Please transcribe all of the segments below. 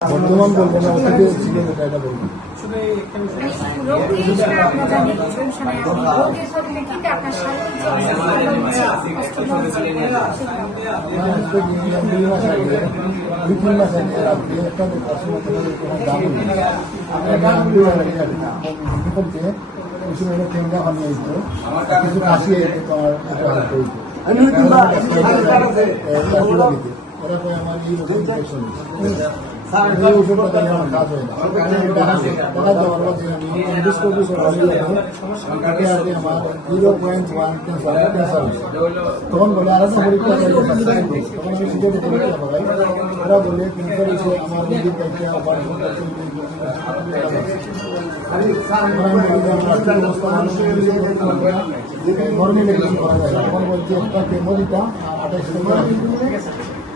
বর্তমান বলবেন না ওটাকে ছিল এটা বলবেন কিছু কাশি তোমার ওরা কয় আমার এই ইনফেকশন এই ওষুধটা আমার কাজ হয় না দেখা যাওয়ার পর যে আমি এন্ডোস্কোপি তাকে আগে আমার 0.1 ক্যান্সার তখন বলে আর একটা পরীক্ষা তখন আমি সিটের পরীক্ষা করাই ওরা বলে ক্যান্সার হচ্ছে আমার নিজের দায়িত্বে অপারেশন করতে নর্মালি কিছু করা যায় এখন বলছি একটা কেমো দিতাম 28 টাকা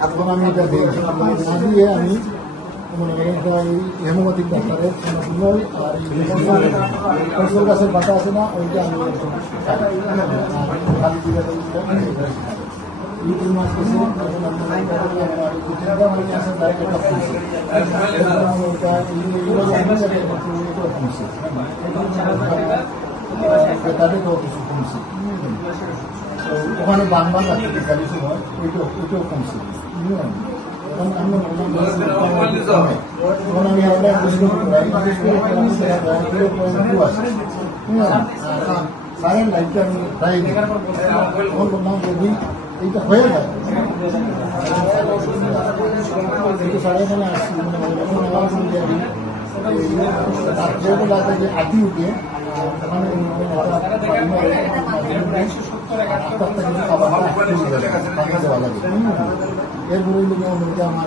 এখন আমি এটা দিয়েছি না দিয়ে আমি মনে করেন হেমোপ্যাথিক ডাক্তারের নয় আর এই গাছের পাতা আছে না ওইটা আমি খালি দিয়ে এই 3 মাস গেছে তাদেরকেও কিছু কমছে ওখানে বান লাগছে খালি সময় ওইটাও কমছে এখন আমি সারেন লাইটটা আমি প্রায় তখন বললাম যদি এইটা হয়ে যায় সাড়ে এখানে আসছি রাত্রেবেলা থেকে আটি উঠে এরপরে আমার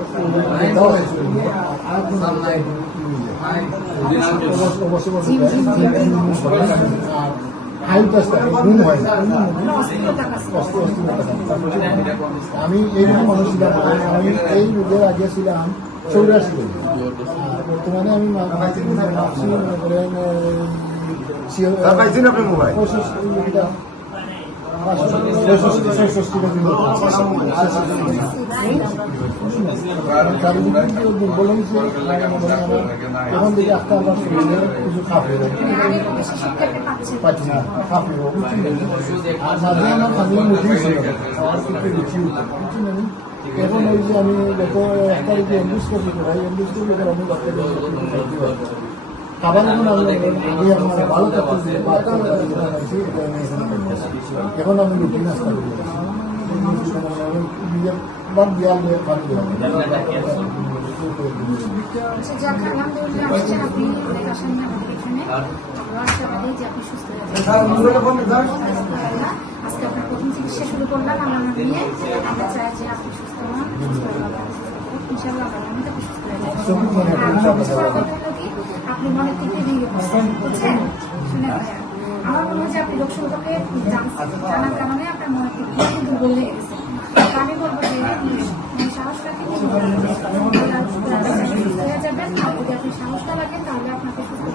আমি এইরকম মানুষ ছিলাম আমি এই রোগের আগে ছিলাম 84 বর্তমানে আমি এখন থেকে আস্তে আবার কিছু খাবে পাচ্ছি না খাবে আর মাঝে আমার ফাঁকি মুঠেই ছিল আমার কিছু রুচি এখন ওই যে আমি গত 1 তারিখে এন্ডোস্কোপি করাই এন্ডোস্কোপি করে আমি খাবার এখন আমি আমার ভালো থাকতে এখন আমি রুটি নাস্তা করি বাদ দেওয়াল দিয়ে পানি আজকে আপনার প্রথম চিকিৎসা শুরু করলাম আমার নিয়ে আমরা চাই যে আপনি সুস্থ হন ইনশাআল্লাহ আপনি মনে থেকে বুঝছেন শুনে আমার মনে হয় যে আপনি লোক সম্পর্কে জানার কারণে আপনার মনে থেকে দুর্বল হয়ে গেছে আমি বলবো যে সাহস রাখেন হয়ে যাবেন আর যদি আপনি সাহসটা রাখেন তাহলে আপনাকে সুস্থ